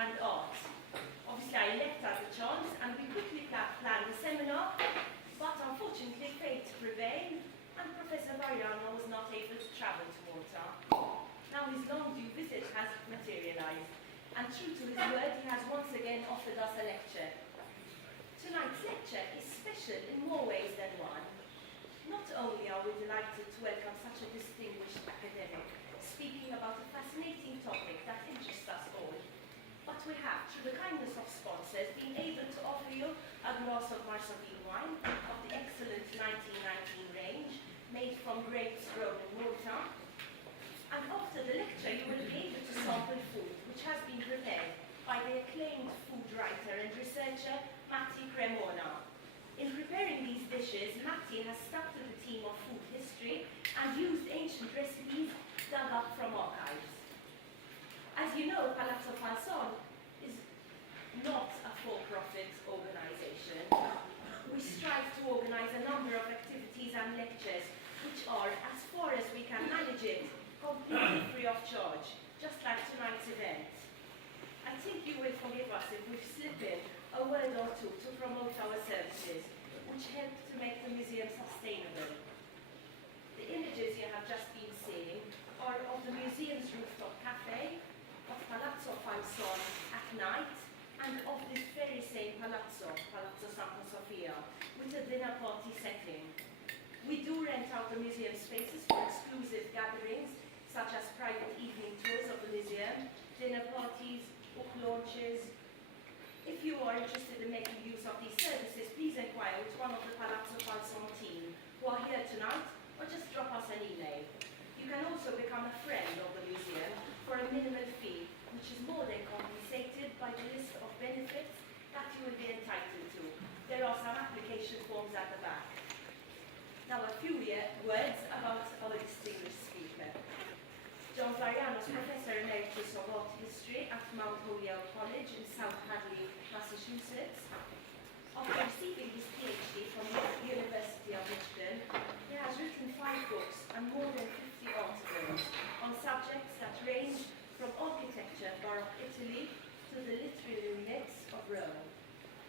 and art. Obviously, I left at the chance, and we quickly planned the seminar, but unfortunately, fate prevailed, and Professor Varriano was not able to travel to Malta. Now his long-due visit has materialized, and true to his word, he has once again offered us a lecture. Tonight's lecture is special in more ways than one. Not only are we delighted to welcome such a distinguished academic speaking about a fascinating topic that interests us all, but we have, through the kindness of sponsors, been able to offer you a glass of Marsovine wine of the excellent 1919 range, made from grapes grown in Malta. And after the lecture, you will be able to sample food which has been prepared by the acclaimed food writer and researcher, Matti Cremona. In preparing these dishes, Matti has stuck to the theme of food history and used ancient recipes dug up from archives. As you know, Palazzo Falson is not a for-profit organization. We strive to organize a number of activities and lectures which are, as far as we can manage it, completely free of charge, just like tonight's event. I think you will forgive us if we slip in a word or two to promote our services, which help to make the museum sustainable. The images you have just been seeing are of the museum's rooftop cafe, of Palazzo Falson at night, and of this very same Palazzo Santa Sofia, with a dinner party setting. We do rent out the museum spaces for exclusive gatherings, such as private evening tours of the museum, dinner parties, book launches. If you are interested in making use of these services, please inquire with one of the Palazzo Falson team who are here tonight, or just drop us an email. You can also become a friend of the museum for a minimal fee, which is more than compensated by the list of benefits that you will be entitled to. There are some application forms at the back. Now a few words about our distinguished speaker. John Varriano is Professor Emeritus of Art History at Mount Holyoke College in South Hadley, Massachusetts. After receiving his Ph.D. from the University of Michigan, he has written 5 books and more than 50 articles on subjects that range from architecture, Baroque Italy, to the literary myths of Rome,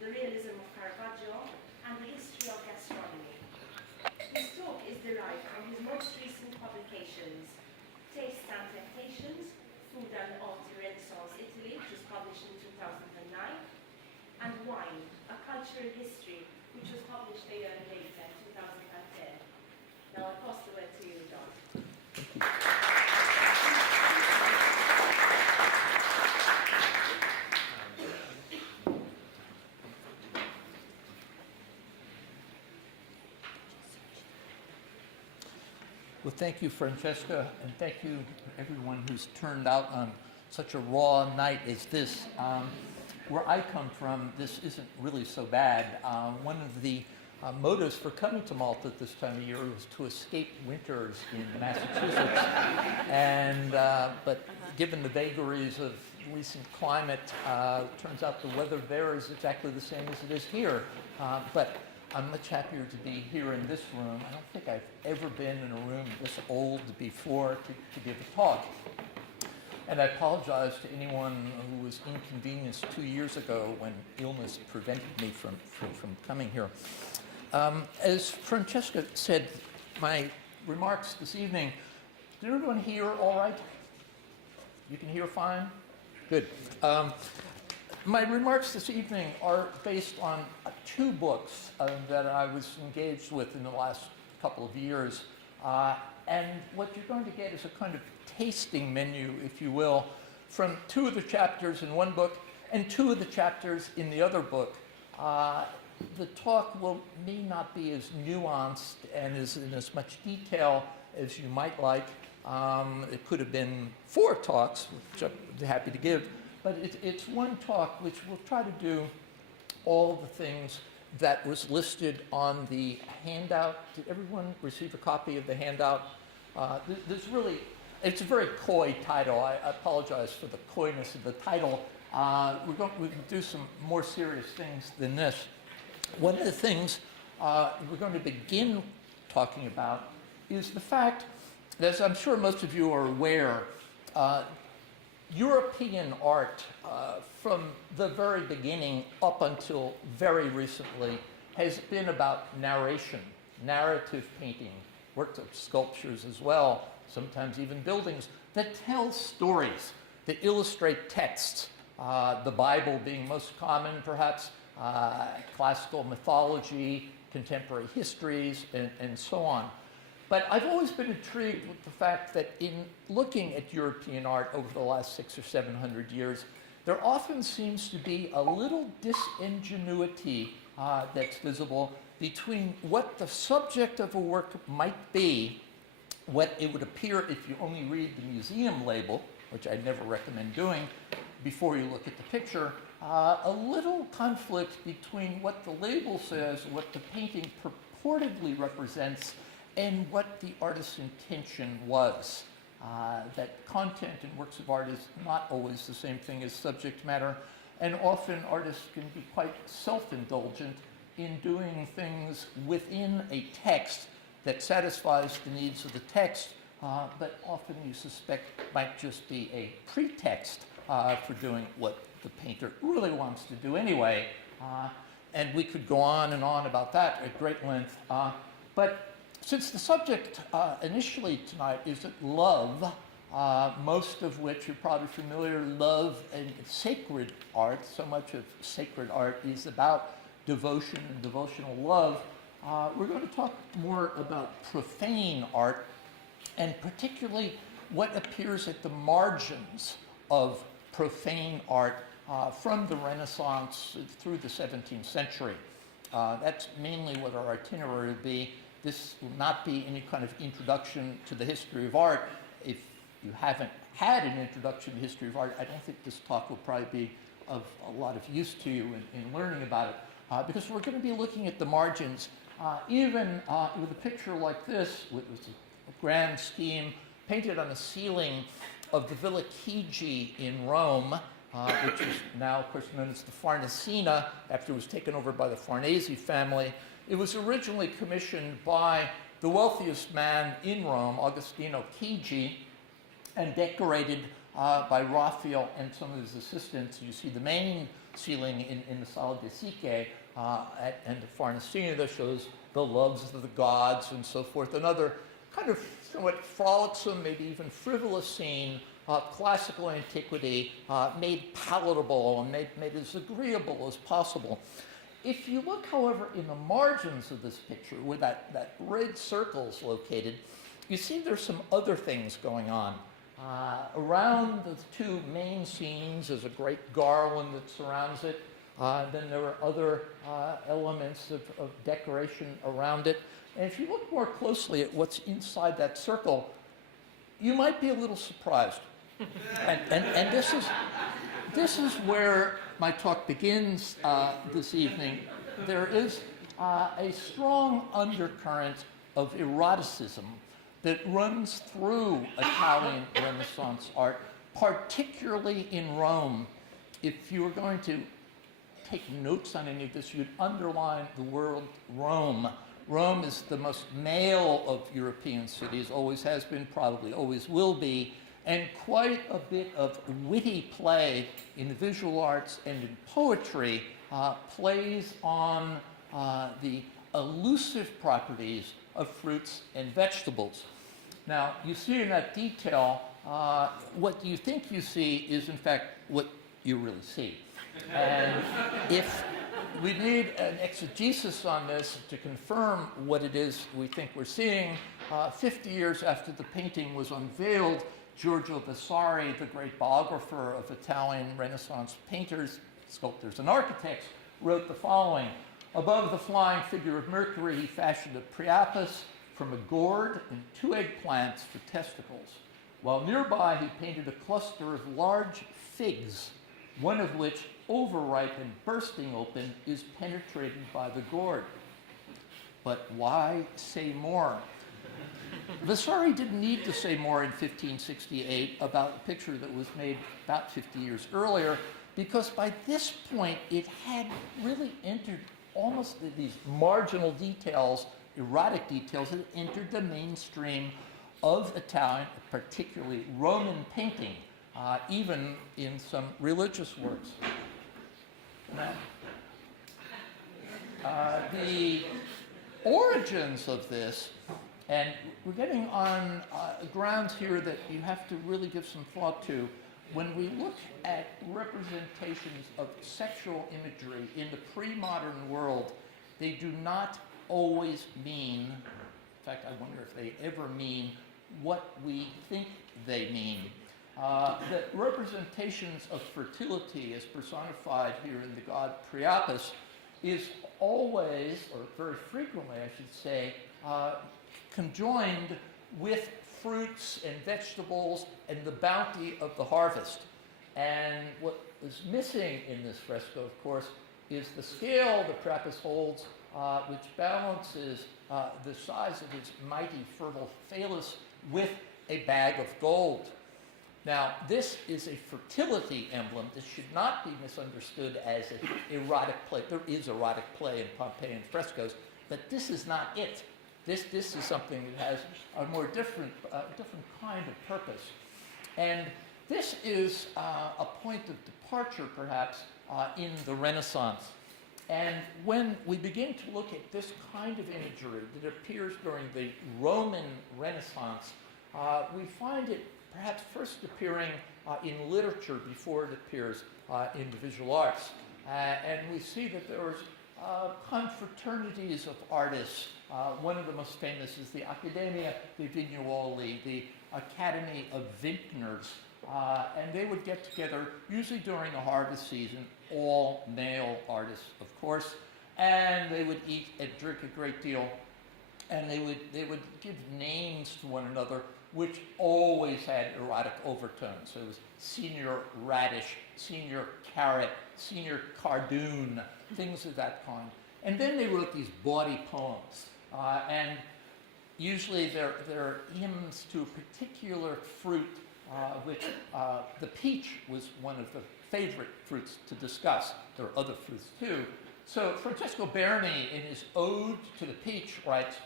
the realism of Caravaggio, and the history of gastronomy. His talk is derived from his most recent publications, Taste and Temptations, Food and Art in Renaissance Italy, which was published in 2009, and Wine, A Cultural History, which was published a year later, in 2010. Now I pass the word to you, John. Well, thank you, Francesca, and thank you everyone who's turned out on such a raw night as this. Where I come from, this isn't really so bad. One of the motives for coming to Malta at this time of year was to escape winters in Massachusetts. And, but given the vagaries of recent climate, turns out the weather there is exactly the same as it is here. But I'm much happier to be here in this room. I don't think I've ever been in a room this old before to give a talk. And I apologize to anyone who was inconvenienced 2 years ago when illness prevented me from coming here. As Francesca said, my remarks this evening, did everyone hear all right? You can hear fine? Good. My remarks this evening are based on 2 books that I was engaged with in the last couple of years. And what you're going to get is a kind of tasting menu, if you will, from 2 of the chapters in one book and 2 of the chapters in the other book. The talk may not be as nuanced and in as much detail as you might like. It could have been 4 talks, which I'm happy to give, but it's one talk which will try to do all the things that was listed on the handout. Did everyone receive a copy of the handout? It's a very coy title. I apologize for the coyness of the title. We can do some more serious things than this. One of the things we're going to begin talking about is the fact that, as I'm sure most of you are aware, European art, from the very beginning up until very recently, has been about narration, narrative painting, works of sculptures as well, sometimes even buildings, that tell stories, that illustrate texts, the Bible being most common perhaps, classical mythology, contemporary histories, and so on. But I've always been intrigued with the fact that in looking at European art over the last 600 or 700 years, there often seems to be a little disingenuity that's visible between what the subject of a work might be, what it would appear if you only read the museum label, which I never recommend doing, before you look at the picture, a little conflict between what the label says, what the painting purportedly represents, and what the artist's intention was. That content in works of art is not always the same thing as subject matter, and often artists can be quite self-indulgent in doing things within a text that satisfies the needs of the text, but often you suspect might just be a pretext for doing what the painter really wants to do anyway. And we could go on and on about that at great length. But since the subject initially tonight is love, most of which you're probably familiar, love and sacred art, so much of sacred art is about devotion and devotional love, we're going to talk more about profane art, and particularly what appears at the margins of profane art from the Renaissance through the 17th century. That's mainly what our itinerary will be. This will not be any kind of introduction to the history of art. If you haven't had an introduction to the history of art, I don't think this talk will probably be of a lot of use to you in learning about it, because we're going to be looking at the margins, even with a picture like this, with a grand scheme painted on the ceiling of the Villa Chigi in Rome, which is now, of course, known as the Farnesina, after it was taken over by the Farnese family. It was originally commissioned by the wealthiest man in Rome, Agostino Chigi, and decorated by Raphael and some of his assistants. You see the main ceiling in the Sala de Siche and the Farnesina that shows the loves of the gods and so forth. Another kind of somewhat frolicsome, maybe even frivolous scene, classical antiquity, made palatable and made as agreeable as possible. If you look, however, in the margins of this picture, where that red circle is located, you see there's some other things going on. Around the two main scenes is a great garland that surrounds it. Then there are other elements of decoration around it. And if you look more closely at what's inside that circle, you might be a little surprised. And this is where my talk begins this evening. There is a strong undercurrent of eroticism that runs through Italian Renaissance art, particularly in Rome. If you were going to take notes on any of this, you'd underline the word Rome. Rome is the most male of European cities, always has been, probably always will be, and quite a bit of witty play in the visual arts and in poetry plays on the elusive properties of fruits and vegetables. Now, you see in that detail, what you think you see is in fact what you really see. And if we need an exegesis on this to confirm what it is we think we're seeing, 50 years after the painting was unveiled, Giorgio Vasari, the great biographer of Italian Renaissance painters, sculptors, and architects, wrote the following. Above the flying figure of Mercury, he fashioned a Priapus from a gourd and 2 eggplants for testicles, while nearby he painted a cluster of large figs, one of which, overripe and bursting open, is penetrated by the gourd. But why say more? Vasari didn't need to say more in 1568 about a picture that was made about 50 years earlier, because by this point it had really entered almost these marginal details, erotic details, that entered the mainstream of Italian, particularly Roman painting. even in some religious works. Now, the origins of this, and we're getting on grounds here that you have to really give some thought to. When we look at representations of sexual imagery in the pre-modern world, they do not always mean, in fact, I wonder if they ever mean what we think they mean. The representations of fertility as personified here in the god Priapus is always, or very frequently I should say, conjoined with fruits and vegetables and the bounty of the harvest. And what is missing in this fresco, of course, is the scale that Priapus holds, which balances the size of his mighty fertile phallus with a bag of gold. Now, this is a fertility emblem. This should not be misunderstood as an erotic play. There is erotic play in Pompeian frescoes, but this is not it. This is something that has a more different kind of purpose. And this is a point of departure, perhaps, in the Renaissance. And when we begin to look at this kind of imagery that appears during the Roman Renaissance, we find it perhaps first appearing in literature before it appears in the visual arts. And we see that there's confraternities of artists. One of the most famous is the Accademia dei Vignuoli, the Academy of Vintners. And they would get together, usually during the harvest season, all male artists, of course, and they would eat and drink a great deal, and they would give names to one another, which always had erotic overtones. So it was Senior Radish, Senior Carrot, Senior Cardoon, things of that kind. And then they wrote these bawdy poems, and usually they're hymns to a particular fruit, which the peach was one of the favorite fruits to discuss. There are other fruits too. So Francesco Berni, in his Ode to the Peach, writes,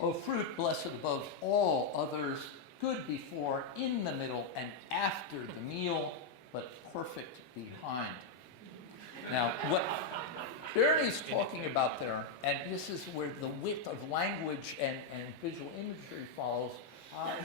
"O fruit blessed above all others, good before, in the middle, and after the meal, but perfect behind." Now, what Berni's talking about there, and this is where the wit of language and visual imagery follows,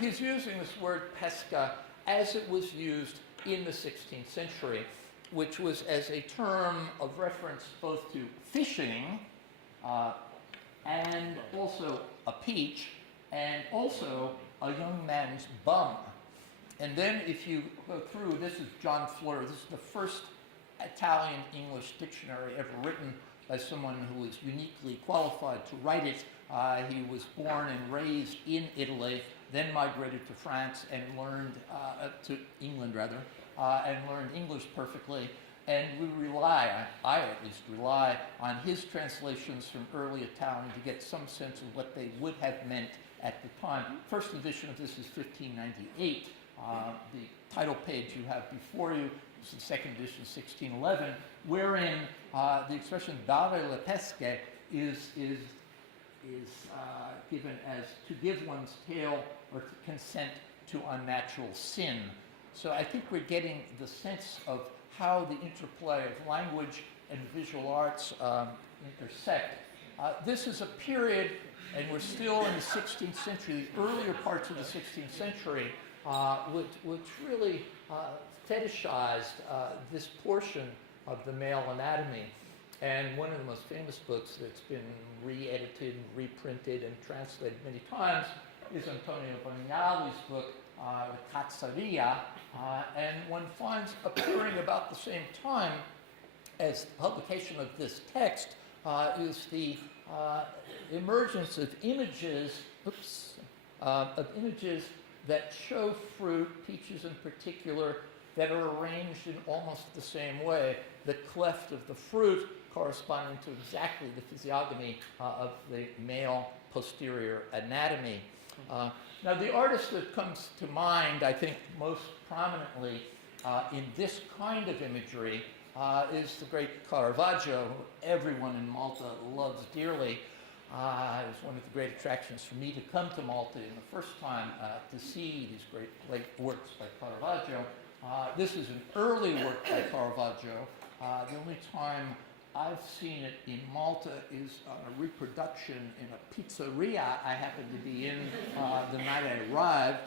he's using this word pesca as it was used in the 16th century, which was as a term of reference both to fishing and also a peach, and also a young man's bum. And then if you go through, this is John Fleur, this is the first Italian-English dictionary ever written by someone who was uniquely qualified to write it. He was born and raised in Italy, then migrated to France and learned, to England rather, and learned English perfectly. And we rely, I at least rely, on his translations from early Italian to get some sense of what they would have meant at the time. First edition of this is 1598. The title page you have before you is the second edition, 1611, wherein the expression dare le pesche is given as to give one's tail or to consent to unnatural sin. So I think we're getting the sense of how the interplay of language and visual arts intersect. This is a period, and we're still in the 16th century, the earlier parts of the 16th century, which really fetishized this portion of the male anatomy. And one of the most famous books that's been re-edited and reprinted and translated many times is Antonio Bagnali's book, Cazzaria, and one finds appearing about the same time as the publication of this text is the emergence of images, that show fruit, peaches in particular, that are arranged in almost the same way. The cleft of the fruit corresponding to exactly the physiognomy of the male posterior anatomy. Now, the artist that comes to mind, I think, most prominently in this kind of imagery is the great Caravaggio, who everyone in Malta loves dearly. It was one of the great attractions for me to come to Malta in the first time to see these great works by Caravaggio. This is an early work by Caravaggio. The only time I've seen it in Malta is on a reproduction in a pizzeria I happened to be in the night I arrived,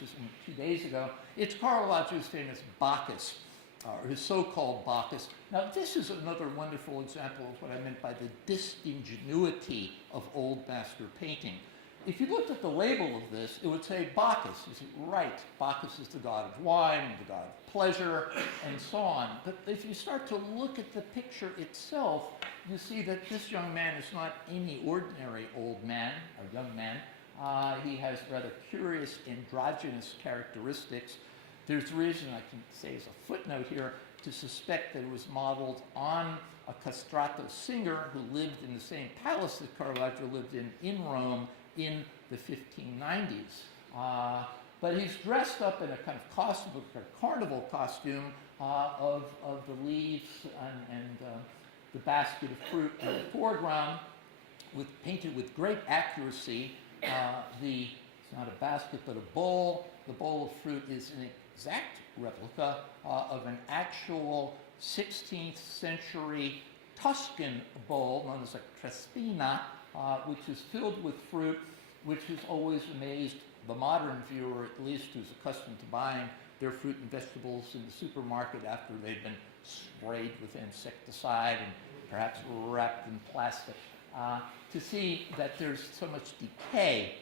just 2 days ago. It's Caravaggio's famous Bacchus, or his so-called Bacchus. Now, this is another wonderful example of what I meant by the disingenuity of old master painting. If you looked at the label of this, it would say Bacchus. You say, right, Bacchus is the god of wine, the god of pleasure, and so on. But if you start to look at the picture itself, you see that this young man is not any ordinary old man or young man. He has rather curious androgynous characteristics. There's reason I can say as a footnote here to suspect that it was modeled on a castrato singer who lived in the same palace that Caravaggio lived in Rome in the 1590s. But he's dressed up in a kind of costume, a carnival costume of the leaves and the basket of fruit in the foreground, painted with great accuracy. It's not a basket, but a bowl. The bowl of fruit is an exact replica of an actual 16th century Tuscan bowl known as a crespina, which is filled with fruit, which has always amazed the modern viewer, at least who's accustomed to buying their fruit and vegetables in the supermarket after they've been sprayed with insecticide and perhaps wrapped in plastic, to see that there's so much decay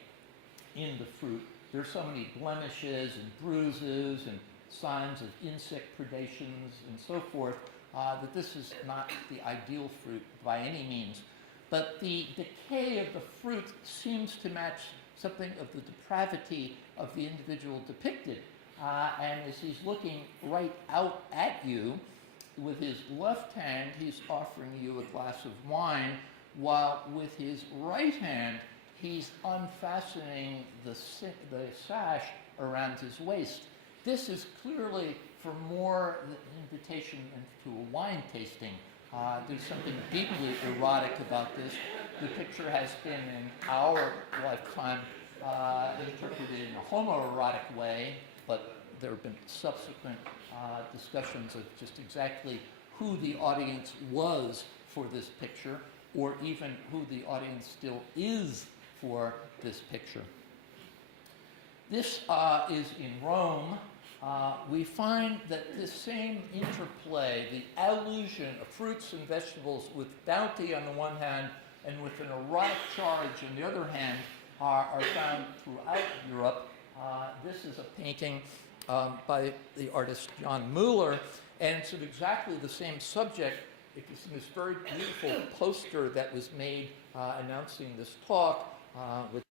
in the fruit. There's so many blemishes and bruises and signs of insect predations and so forth, that this is not the ideal fruit by any means. But the decay of the fruit seems to match something of the depravity of the individual depicted. And as he's looking right out at you, with his left hand, he's offering you a glass of wine, while with his right hand, he's unfastening the sash around his waist. This is clearly for more an invitation to a wine tasting. There's something deeply erotic about this. The picture has been, in our lifetime, interpreted in a homoerotic way, but there have been subsequent discussions of just exactly who the audience was for this picture, or even who the audience still is for this picture. This is in Rome. We find that this same interplay, the allusion of fruits and vegetables with bounty on the one hand and with an erotic charge on the other hand, are found throughout Europe. This is a painting by the artist John Mueller, and it's of exactly the same subject. It's this very beautiful poster that was made announcing this talk with